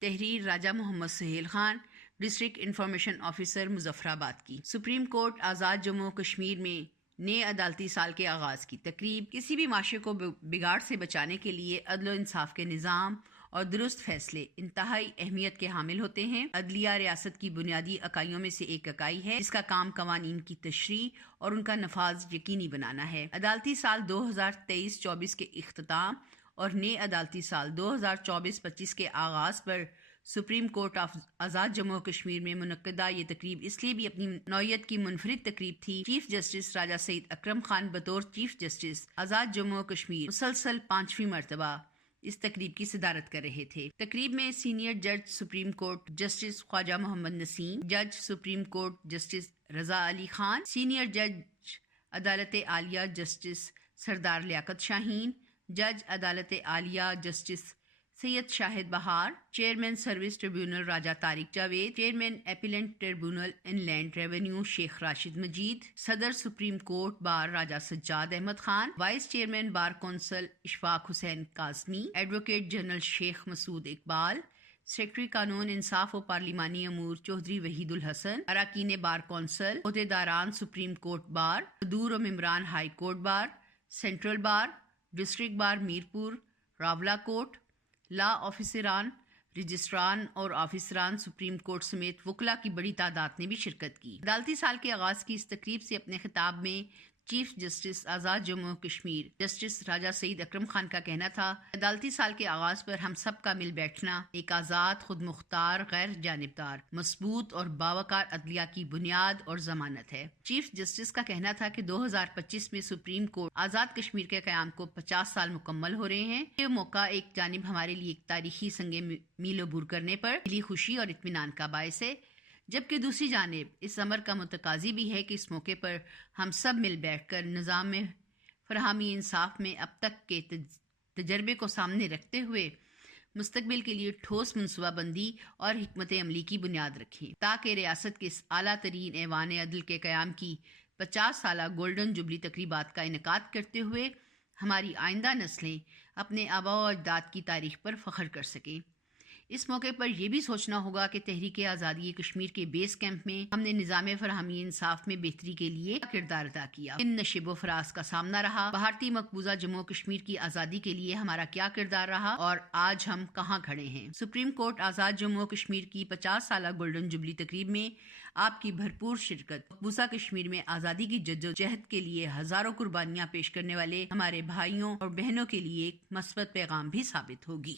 تحریر Raja Muhammad Sohail Khan, district information officer Muzaffarabad کی۔ Supreme court آزاد جموں و کشمیر میں نئے عدالتی سال کے آغاز کی تقریب۔ کسی بھی معاشرے کو بگاڑ سے بچانے کے لیے عدل و انصاف کے نظام اور درست فیصلے انتہائی اہمیت کے حامل ہوتے ہیں۔ عدلیہ ریاست کی بنیادی اکائیوں میں سے ایک اکائی ہے جس کا کام قوانین کی تشریح اور ان کا نفاذ یقینی بنانا ہے۔ عدالتی سال 2023-24 کے اختتام اور نئے عدالتی سال 2024-25 کے آغاز پر سپریم کورٹ آف آزاد جموں و کشمیر میں منعقدہ یہ تقریب اس لیے بھی اپنی نوعیت کی منفرد تقریب تھی۔ چیف جسٹس راجہ سعید اکرم خان بطور چیف جسٹس آزاد جموں و کشمیر مسلسل 5ویں مرتبہ اس تقریب کی صدارت کر رہے تھے۔ تقریب میں سینئر جج supreme court justice Khawaja Muhammad Naseem, جج supreme court justice Raza Ali Khan, senior جج عدالت عالیہ جسٹس سردار لیاقت شاہین، جج عدالت عالیہ justice Syed Shahid Bahar, chairman service tribunal Raja Tariq Javed, chairman appellate tribunal in land revenue Sheikh Rashid Majeed, صدر supreme court bar Raja Sajjad Ahmed Khan, vice chairman bar council Ashfaq Hussain Kazmi, advocate general Sheikh Masood Iqbal, secretary قانون انصاف و پارلیمانی امور چودھری وحید الحسن، اراکین بار کونسل، عہدیداران سپریم کورٹ بار، صدور و ممبران high court bar, central bar, district bar Mirpur Rawalakot, law آفیسران، رجسٹران اور آفیسران سپریم کورٹ سمیت وکلاء کی بڑی تعداد نے بھی شرکت کی۔ عدالتی سال کے آغاز کی اس تقریب سے اپنے خطاب میں چیف جسٹس آزاد جموں و کشمیر جسٹس راجہ سعید اکرم خان کا کہنا تھا، عدالتی سال کے آغاز پر ہم سب کا مل بیٹھنا ایک آزاد، خود مختار، غیر جانبدار، مضبوط اور باوقار عدلیہ کی بنیاد اور ضمانت ہے۔ چیف جسٹس کا کہنا تھا کہ 2025 میں سپریم کورٹ آزاد کشمیر کے قیام کو 50 سال مکمل ہو رہے ہیں۔ یہ موقع ایک جانب ہمارے لیے ایک تاریخی سنگ میل عبور کرنے پر دلی خوشی اور اطمینان کا باعث ہے، جبکہ دوسری جانب اس امر کا متقاضی بھی ہے کہ اس موقع پر ہم سب مل بیٹھ کر نظام فراہمی انصاف میں اب تک کے تجربے کو سامنے رکھتے ہوئے مستقبل کے لیے ٹھوس منصوبہ بندی اور حکمت عملی کی بنیاد رکھیں، تاکہ ریاست کے اس اعلیٰ ترین ایوان عدل کے قیام کی 50 سالہ گولڈن جوبلی تقریبات کا انعقاد کرتے ہوئے ہماری آئندہ نسلیں اپنے آباء و اجداد کی تاریخ پر فخر کر سکیں۔ اس موقع پر یہ بھی سوچنا ہوگا کہ تحریک آزادی کشمیر کے بیس کیمپ میں ہم نے نظام فراہمی انصاف میں بہتری کے لیے کردار ادا کیا، ان نشیب و فراز کا سامنا رہا، بھارتی مقبوضہ جموں کشمیر کی آزادی کے لیے ہمارا کیا کردار رہا اور آج ہم کہاں کھڑے ہیں۔ سپریم کورٹ آزاد جموں کشمیر کی 50 سالہ گولڈن جوبلی تقریب میں آپ کی بھرپور شرکت مقبوضہ کشمیر میں آزادی کی جدوجہد کے لیے ہزاروں قربانیاں پیش کرنے والے ہمارے بھائیوں اور بہنوں کے لیے ایک مثبت پیغام بھی ثابت ہوگی۔